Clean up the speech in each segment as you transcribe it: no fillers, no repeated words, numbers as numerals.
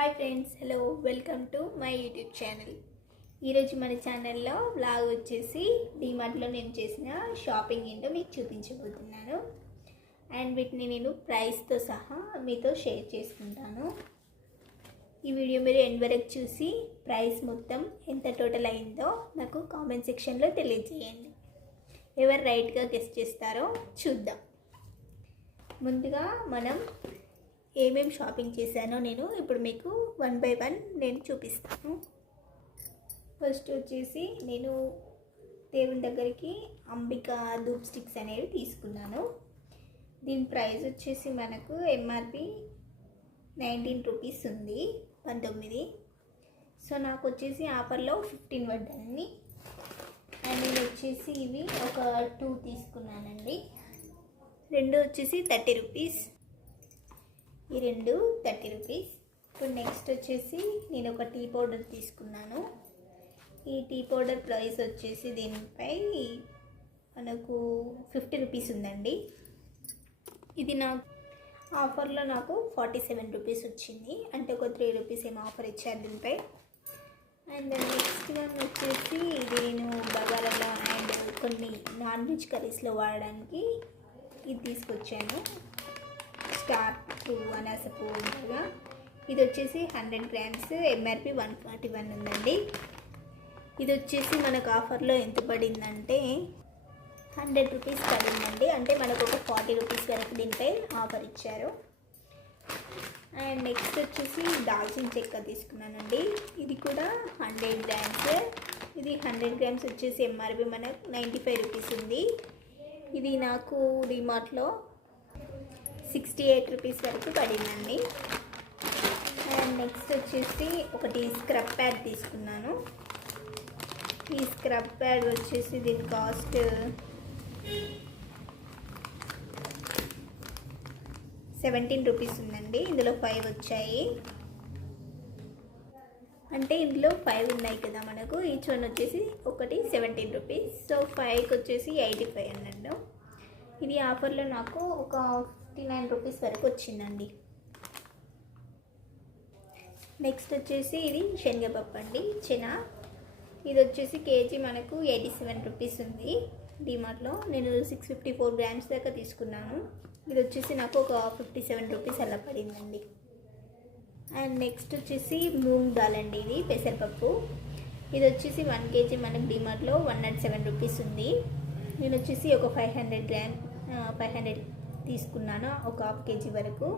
Hi friends, hello, welcome to my YouTube channel. ఈరోజు మన ఛానల్లో వ్లాగ్ వచ్చేసి డీమార్ట్లో నేను చేసిన షాపింగ్ ఏంటో మీకు చూపించబోతున్నాను. అండ్ వీటిని నేను ప్రైస్తో సహా మీతో షేర్ చేసుకుంటాను. ఈ వీడియో మీరు ఎండ్ వరకు చూసి ప్రైస్ మొత్తం ఎంత టోటల్ అయిందో నాకు కామెంట్ సెక్షన్లో తెలియజేయండి. ఎవరు రైట్గా గెస్ చేస్తారో చూద్దాం. ముందుగా మనం ఏమేమి షాపింగ్ చేశానో నేను ఇప్పుడు మీకు 1 by 1 నేను చూపిస్తాను. ఫస్ట్ వచ్చేసి నేను దేవుని దగ్గరికి అంబికా ధూప్ స్టిక్స్ అనేవి తీసుకున్నాను. దీని ప్రైస్ వచ్చేసి మనకు ఎంఆర్పి 19 రూపీస్ ఉంది, 19. సో నాకు వచ్చేసి ఆఫర్లో 15 పడ్డాయి. అండ్ నేను వచ్చేసి ఇవి ఒక 2 తీసుకున్నానండి. రెండు వచ్చేసి 30 రూపీస్, ఈ రెండు 30 రూపీస్. ఇప్పుడు నెక్స్ట్ వచ్చేసి నేను ఒక టీ పౌడర్ తీసుకున్నాను. ఈ టీ పౌడర్ ప్రైస్ వచ్చేసి దీనిపై మనకు 50 రూపీస్ ఉందండి. ఇది నాకు ఆఫర్లో నాకు 47 రూపీస్ వచ్చింది, అంటే ఒక 3 రూపీస్ ఏమో ఆఫర్ ఇచ్చారు దీనిపై. అండ్ నెక్స్ట్ వన్ వచ్చేసి ఇది నేను బగారాలో అండ్ కొన్ని నాన్ వెజ్ కర్రీస్లో వాడడానికి ఇది తీసుకొచ్చాను. స్టార్ టు అనాసపు ఉంటుందిగా. ఇది వచ్చేసి 100 గ్రామ్స్, ఎంఆర్పి 141 ఉందండి. ఇది వచ్చేసి మనకు ఆఫర్లో ఎంత పడిందంటే 100 రూపీస్ పడిందండి, అంటే మనకు ఒక 40 రూపీస్ వరకు దీనిపై ఆఫర్ ఇచ్చారు. అండ్ నెక్స్ట్ వచ్చేసి దాల్చిన చెక్క తీసుకున్నానండి. ఇది కూడా 100 గ్రామ్స్. ఇది 100 గ్రామ్స్ వచ్చేసి ఎంఆర్పి మనకు 95 రూపీస్ ఉంది. ఇది నాకు డిమార్ట్లో 68 రూపీస్ వరకు పడిందండి. అండ్ నెక్స్ట్ వచ్చేసి ఒకటి స్క్రబ్ ప్యాడ్ తీసుకున్నాను. ఈ స్క్రబ్ ప్యాడ్ వచ్చేసి దీని కాస్ట్ 17 రూపీస్ ఉందండి. ఇందులో 5 వచ్చాయి, అంటే ఇందులో 5 ఉన్నాయి కదా మనకు. ఈచ్ వన్ వచ్చేసి ఒకటి 17 రూపీస్. సో 5కి వచ్చేసి 85 అన్నట్టు. ఇది ఆఫర్లో నాకు ఒక 59 రూపీస్ వరకు వచ్చిందండి. నెక్స్ట్ వచ్చేసి ఇది శనగపప్పు అండి, చెనా. ఇది వచ్చేసి కేజీ మనకు 87 రూపీస్ ఉంది డిమార్ట్లో. నేను 654 గ్రామ్స్ దాకా తీసుకున్నాను. ఇది వచ్చేసి నాకు ఒక 57 రూపీస్ అలా పడిందండి. అండ్ నెక్స్ట్ వచ్చేసి మూంగ్ దాల్ అండి, ఇది పెసరపప్పు. ఇది వచ్చేసి 1 కేజీ మనకు డిమార్ట్లో 107 రూపీస్ ఉంది. నేను వచ్చేసి ఒక 500 తీసుకున్నాను, ఒక 1/2 కేజీ వరకు.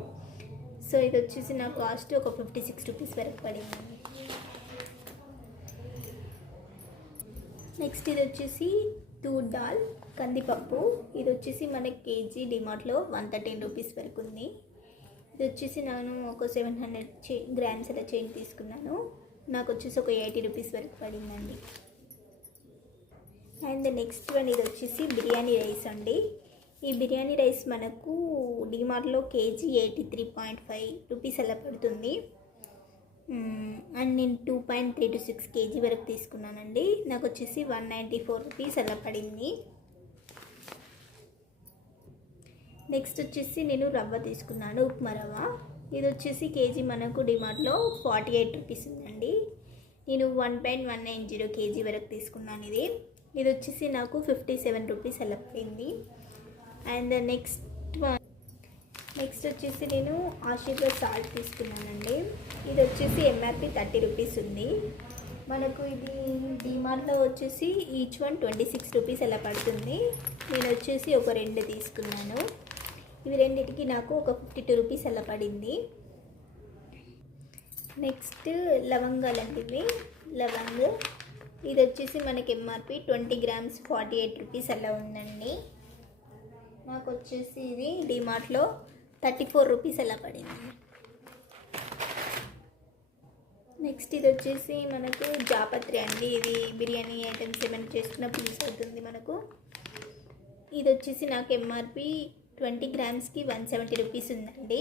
సో ఇది వచ్చేసి నా కాస్ట్ ఒక 56 రూపీస్ వరకు పడిందండి. నెక్స్ట్ ఇది వచ్చేసి తూర్ దాల్, కందిపప్పు. ఇది వచ్చేసి మనకి కేజీ డిమార్ట్లో 113 రూపీస్ వరకు ఉంది. ఇది వచ్చేసి నేను ఒక 700 గ్రామ్స్ అలా చైన్ తీసుకున్నాను. నాకు వచ్చేసి ఒక 80 రూపీస్ వరకు పడిందండి. అండ్ నెక్స్ట్ వన్ ఇది వచ్చేసి బిర్యానీ రైస్ అండి. ఈ బిర్యానీ రైస్ మనకు డిమార్ట్లో కేజీ 83.5 రూపీస్ అలా పడుతుంది. అండ్ నేను 2.36 కేజీ వరకు తీసుకున్నానండి. నాకు వచ్చేసి 194 రూపీస్ అలా పడింది. నెక్స్ట్ వచ్చేసి నేను రవ్వ తీసుకున్నాను, ఉప్మా రవ్వ. ఇది వచ్చేసి కేజీ మనకు డిమార్ట్లో 48 రూపీస్ ఉందండి. నేను 1.190 కేజీ వరకు తీసుకున్నాను. ఇది వచ్చేసి నాకు 57 రూపీస్ అలా పడింది. అండ్ నెక్స్ట్ వచ్చేసి నేను ఆశీర్వాద్ సాల్ట్ తీసుకున్నానండి. ఇది వచ్చేసి ఎంఆర్పి 30 రూపీస్ ఉంది. మనకు ఇది డిమార్ట్లో వచ్చేసి ఈచ్ వన్ 26 రూపీస్ అలా పడుతుంది. నేను వచ్చేసి ఒక 2 తీసుకున్నాను. ఇవి రెండింటికి నాకు ఒక 52 రూపీస్ అలా పడింది. నెక్స్ట్ లవంగాలండి, ఇవి లవంగ్. ఇది వచ్చేసి మనకి ఎంఆర్పి 20 గ్రామ్స్ 48 రూపీస్ అలా ఉందండి. నాకు వచ్చేసి ఇది డిమార్ట్లో 34 రూపీస్ అలా పడింది. నెక్స్ట్ ఇది వచ్చేసి మనకు జాపత్రి అండి. ఇది బిర్యానీ ఐటమ్స్ ఏమైనా చేసుకున్నప్పుడు యూస్ అవుతుంది మనకు. ఇది వచ్చేసి నాకు ఎంఆర్పి 20 గ్రామ్స్కి 170 రూపీస్ ఉందండి.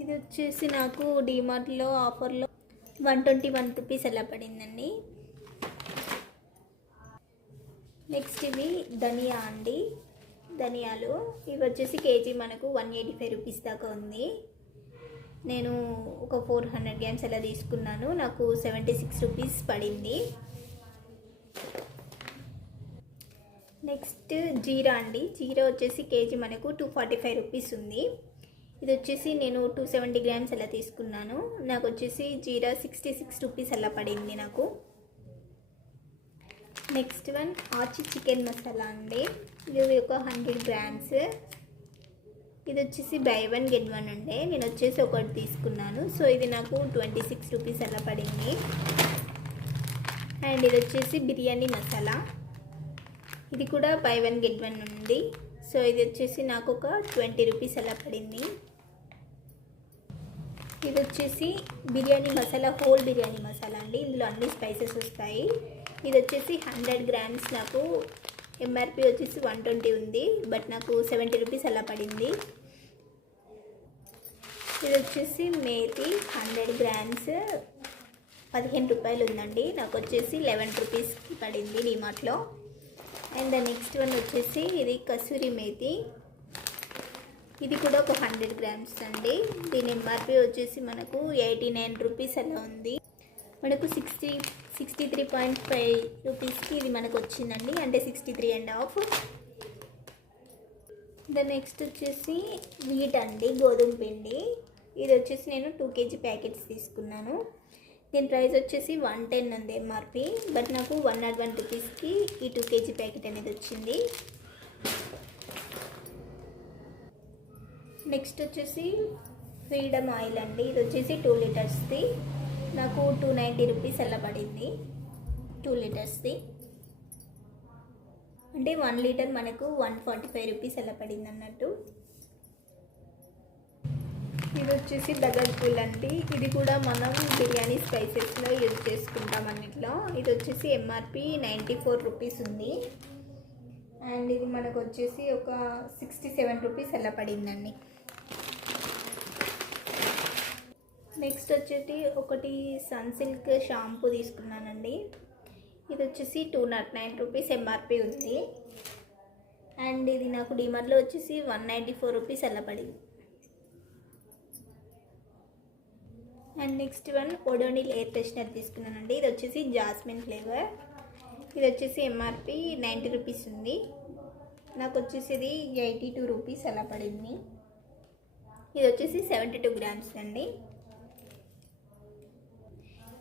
ఇది వచ్చేసి నాకు డిమార్ట్లో ఆఫర్లో 121 రూపీస్ అలా పడిందండి. నెక్స్ట్ ఇవి ధనియా అండి. ధనియాలు ఇవి వచ్చేసి కేజీ మనకు 185 రూపీస్ దాకా ఉంది. నేను ఒక 400 గ్రామ్స్ అలా తీసుకున్నాను. నాకు 76 రూపీస్ పడింది. నెక్స్ట్ జీరా అండి. జీరా వచ్చేసి కేజీ మనకు 245 రూపీస్ ఉంది. ఇది వచ్చేసి నేను 270 గ్రామ్స్ అలా తీసుకున్నాను. నాకు వచ్చేసి జీరా 66 రూపీస్ అలా పడింది నాకు. నెక్స్ట్ వన్ ఆచి చికెన్ మసాలా అండి. ఇది ఒక 100 గ్రామ్స్. ఇది వచ్చేసి బై 1 get 1 ఉండే, నేను వచ్చేసి ఒకటి తీసుకున్నాను. సో ఇది నాకు 26 రూపీస్ అలా పడింది. అండ్ ఇది వచ్చేసి బిర్యానీ మసాలా. ఇది కూడా బై 1 get 1 ఉంది. సో ఇది వచ్చేసి నాకు ఒక 20 రూపీస్ అలా పడింది. ఇది వచ్చేసి బిర్యానీ మసాలా, హోల్ బిర్యానీ మసాలా అండి. ఇందులో అన్ని స్పైసెస్ వస్తాయి. ఇది వచ్చేసి 100 గ్రామ్స్ నాకు ఎంఆర్పి వచ్చేసి 120 ఉంది, బట్ నాకు 70 రూపీస్ అలా పడింది. ఇది వచ్చేసి మేతి 100 గ్రామ్స్ 15 రూపాయలు ఉందండి. నాకు వచ్చేసి 11 రూపీస్కి పడింది డిమార్ట్లో. అండ్ ద నెక్స్ట్ వన్ వచ్చేసి ఇది కసూరి మేతి. ఇది కూడా ఒక 100 గ్రామ్స్ అండి. దీని ఎంఆర్పి వచ్చేసి మనకు 89 రూపీస్ అలా ఉంది. మనకు 63.5 రూపీస్కి ఇది మనకు వచ్చిందండి, అంటే 63.5. ద నెక్స్ట్ వచ్చేసి వీట్ అండి, గోధుమ పిండి. ఇది వచ్చేసి నేను 2 kg ప్యాకెట్స్ తీసుకున్నాను. దీని ప్రైస్ వచ్చేసి 110 ఉంది ఎంఆర్పి, బట్ నాకు 101 రూపీస్కి ఈ 2 kg ప్యాకెట్ అనేది వచ్చింది. నెక్స్ట్ వచ్చేసి ఫ్రీడమ్ ఆయిల్ అండి. ఇది వచ్చేసి 2 లీటర్స్ది. నాకు 290 రూపీస్ అలా పడింది 2 లీటర్స్ది. అంటే 1 లీటర్ మనకు 145 రూపీస్ అలా పడింది అన్నట్టు. ఇది వచ్చేసి దగడ్ పూల్ అండి. ఇది కూడా మనం బిర్యానీ స్పైసెస్లో యూజ్ చేసుకుంటాం అన్నిట్లో. ఇది వచ్చేసి ఎంఆర్పి 94 రూపీస్ ఉంది. అండ్ ఇది మనకు వచ్చేసి ఒక 67 రూపీస్ అలా పడిందండి. నెక్స్ట్ వచ్చేసి ఒకటి సన్సిల్క్ షాంపూ తీసుకున్నానండి. ఇది వచ్చేసి 209 రూపీస్ ఎంఆర్పి ఉంది. అండ్ ఇది నాకు డిమార్ట్లో వచ్చేసి 194 రూపీస్ అలా పడింది. And next one Odonil air freshener తీసుకున్నానండి. ఇది వచ్చేసి జాస్మిన్ ఫ్లేవర్. ఇది వచ్చేసి ఎంఆర్పి 90 రూపీస్ ఉంది. నాకు వచ్చేసి ఇది 82 రూపీస్ అలా పడింది. ఇది వచ్చేసి 72 గ్రామ్స్ అండి.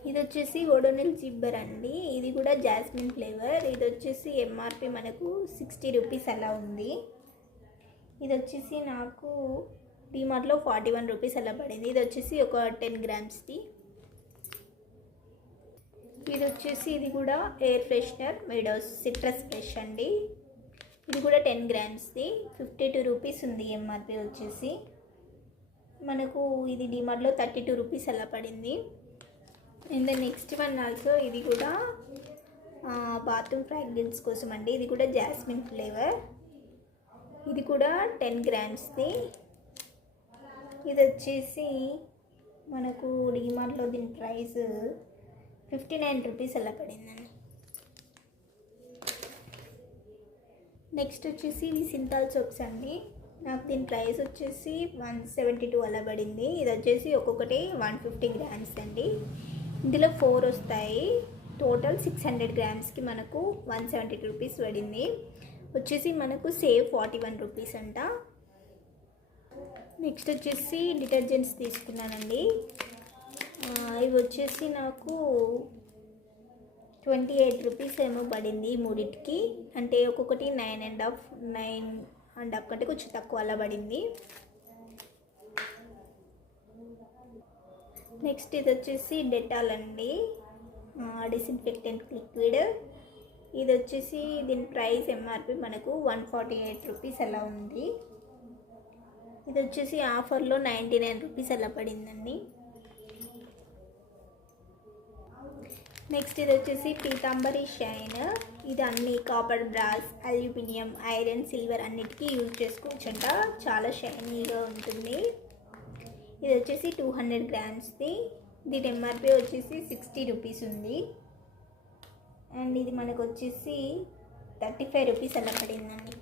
ఇది వచ్చేసి ఓడోనిల్ జిబ్బర్ అండి. ఇది కూడా జాస్మిన్ ఫ్లేవర్. ఇది వచ్చేసి ఎంఆర్పి మనకు 60 రూపీస్ అలా ఉంది. ఇది వచ్చేసి నాకు డిమార్ట్లో 41 రూపీస్ అలా పడింది. ఇది వచ్చేసి ఒక 10 గ్రామ్స్ది. ఇది వచ్చేసి ఇది కూడా air freshener meadows citrus fresh అండి. ఇది కూడా 10 గ్రామ్స్ది 52 రూపీస్ ఉంది ఎంఆర్పి వచ్చేసి. మనకు ఇది డిమార్ట్లో 32 రూపీస్ అలా పడింది. And the next one also ఇది కూడా బాత్రూమ్ ఫ్రాగ్రెన్స్ కోసం అండి. ఇది కూడా జాస్మిన్ ఫ్లేవర్. ఇది కూడా 10 గ్రామ్స్ది. ఇది వచ్చేసి మనకు డిమార్ట్లో దీని ప్రైస్ 59 రూపీస్ అలా పడిందండి. నెక్స్ట్ వచ్చేసి ఇవి సింతాల్ సోప్స్ అండి. నాకు దీని ప్రైస్ వచ్చేసి 172 అలా పడింది. ఇది వచ్చేసి ఒక్కొక్కటి 150 గ్రామ్స్ అండి. ఇందులో 4 వస్తాయి. టోటల్ 600 గ్రామ్స్కి మనకు 172 రూపీస్ పడింది. వచ్చేసి మనకు సేవ్ 41 రూపీస్ అంట. నెక్స్ట్ వచ్చేసి డిటర్జెంట్స్ తీసుకున్నానండి. ఇవి వచ్చేసి నాకు 28 రూపీస్ ఏమో పడింది మూడింటికి. అంటే ఒక్కొక్కటి 9.5 కంటే కొంచెం తక్కువ అలా పడింది. నెక్స్ట్ ఇది వచ్చేసి డెటాల్ అండి, డిస్ఇన్ఫెక్టెంట్ లిక్విడ్. ఇది వచ్చేసి దీని ప్రైస్ ఎంఆర్పి మనకు 148 రూపీస్ అలా ఉంది. ఇది వచ్చేసి ఆఫర్లో 99 రూపీస్ అలా పడిందండి. నెక్స్ట్ ఇది వచ్చేసి పీతాంబరి షైన్. ఇది అన్ని copper, brass, aluminium, iron, silver అన్నిటికీ యూజ్ చేసుకోవచ్చంట. చాలా షైనీగా ఉంటుంది. ఇది వచ్చేసి 200 గ్రామ్స్ది. దీని ఎంఆర్పి వచ్చేసి 60 రూపీస్ ఉంది. అండ్ ఇది మనకు వచ్చేసి 35 రూపీస్ అలా పడిందండి.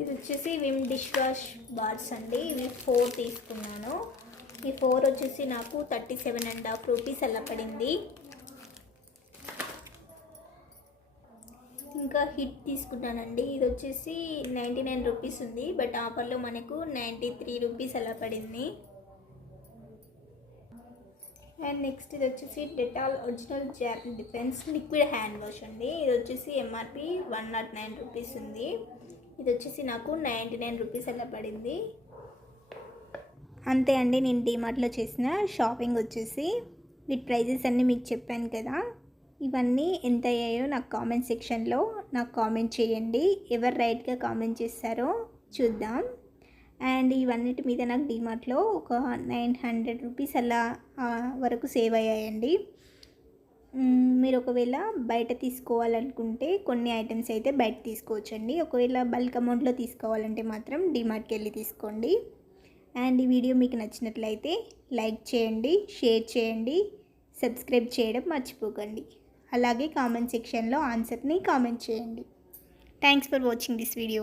ఇది వచ్చేసి విమ్ డిష్ వాష్ బార్స్ అండి. ఇవి 4 తీసుకున్నాను. ఈ 4 వచ్చేసి నాకు 37.5 రూపీస్ అలా పడింది. ఇంకా హిట్ తీసుకున్నానండి. ఇది వచ్చేసి 99 రూపీస్ ఉంది, బట్ ఆఫర్లో మనకు 93 రూపీస్ అలా పడింది. అండ్ నెక్స్ట్ ఇది వచ్చేసి Dettol original jar defence liquid hand wash అండి. ఇది వచ్చేసి ఎంఆర్పి 109 రూపీస్ ఉంది. ఇది వచ్చేసి నాకు 99 రూపీస్ అలా పడింది. అంతే అండి, నేను డీమార్ట్లో చేసిన షాపింగ్ వచ్చేసి. వీటి ప్రైజెస్ అన్నీ మీకు చెప్పాను కదా. ఇవన్నీ ఎంత అయ్యాయో నాకు కామెంట్ సెక్షన్లో నాకు కామెంట్ చేయండి. ఎవరు రైట్గా కామెంట్ చేస్తారో చూద్దాం. అండ్ ఇవన్నిటి మీద నాకు డీమార్ట్లో ఒక 900 రూపీస్ అలా వరకు సేవ్ అయ్యాయండి. మీరు ఒకవేళ బయట తీసుకోవాలనుకుంటే కొన్ని ఐటమ్స్ అయితే బయట తీసుకోవచ్చండి. ఒకవేళ బల్క్ అమౌంట్లో తీసుకోవాలంటే మాత్రం డీమార్ట్కి వెళ్ళి తీసుకోండి. అండ్ ఈ వీడియో మీకు నచ్చినట్లయితే లైక్ చేయండి, షేర్ చేయండి, సబ్స్క్రైబ్ చేయడం మర్చిపోకండి. అలాగే కామెంట్ సెక్షన్లో ఆన్సర్ని కామెంట్ చేయండి. Thanks for watching this video.